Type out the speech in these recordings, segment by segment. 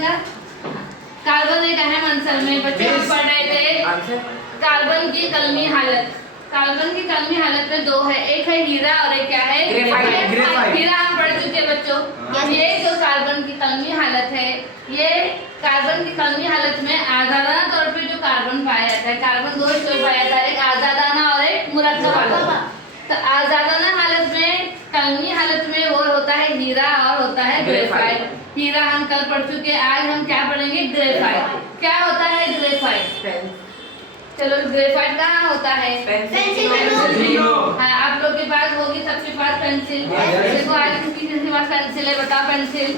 का? कार्बन एक अहम अंशल में बच्चे हम पढ़ रहे थे कार्बन की कलमी हालत। कार्बन की कलमी हालत में दो है, एक है हीरा और एक क्या है? ग्रेफाइट। हीरा हम पढ़ चुके बच्चों। ये जो कार्बन की कलमी हालत है, ये कार्बन की कलमी हालत में आज़ादाना तौर पे जो कार्बन पाया जाता है, कार्बन दो स्तर पाया जाता है, एक आज़ादाना और एक मुरक्कब वाला। तो आज़ादाना हालत में, कलमी हालत में वो होता है हीरा और होता है ग्रेफाइट। हीरा हम कल पढ़ चुके, आज हम क्या पढ़ेंगे? ग्रेफाइट। क्या होता है ग्रेफाइट? चलो ग्रेफाइट कहाँ होता है? पेंसिल। हाँ, आप लोग के पास होगी, सबके पास पेंसिल। देखो आज किसके पास पेंसिल है? बताओ पेंसिल।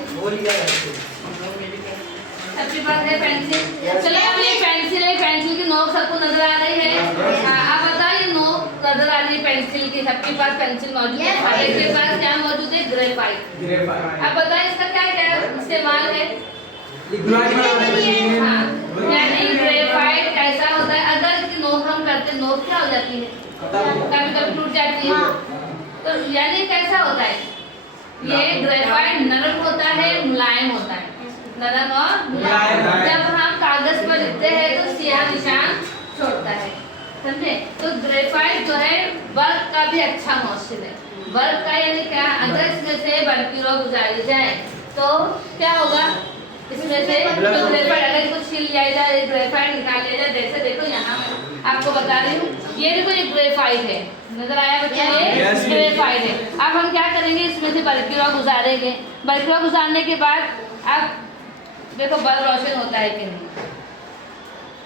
सबके पास है पेंसिल। चलो अब ये पेंसिल है, पेंसिल की नोक सबको नजर आ रही है? हाँ, आप बताओ ये नोक नजर आ रही है पेंसिल की, सबके पास पेंसिल मौजूद है, इसके पास क्या मौजूद है? ग्रेफाइट। अब बताइए इसका क्या क्या इस्तेमाल है? हाँ, यानी ग्रेफाइट कैसा होता है? अगर इसकी नोक हम करते, नोक क्या हो जाती है? कभी कभी टूट जाती है। तो यानी कैसा होता है? ये ग्रेफाइट नरम होता है, मुलायम होता है। नरम और मुलायम। जब हम कागज पर लिखते हैं तो स्याह निशान छोड़ता है, समझे? तो ग्रेफाइट जो है बर्फ का भी अच्छा मौसम है। बर्फ का यानी क्या? अगर इसमें से बर्फी रॉक गुजारी जाए तो क्या होगा? इसमें से तो ग्रेफाइट अगर इसको छील लिया जाए, ग्रेफाइट निकाल लिया जाए, जैसे देखो यहाँ आपको बता रही हूँ, ये देखो ये ग्रेफाइट है, नजर आया बच्चा? ये ग्रेफाइट है। अब हम क्या करेंगे? इसमें से बर्फी रॉक गुजारेंगे। बर्फी रॉक गुजारने के बाद अब देखो बल्ब रोशन होता है कि नहीं?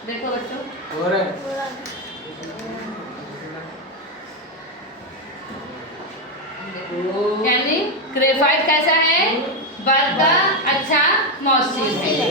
देखो बच्चों, हो रहा है। यानी ग्रेफाइट कैसा है? बल्ब का अच्छा मौसम है।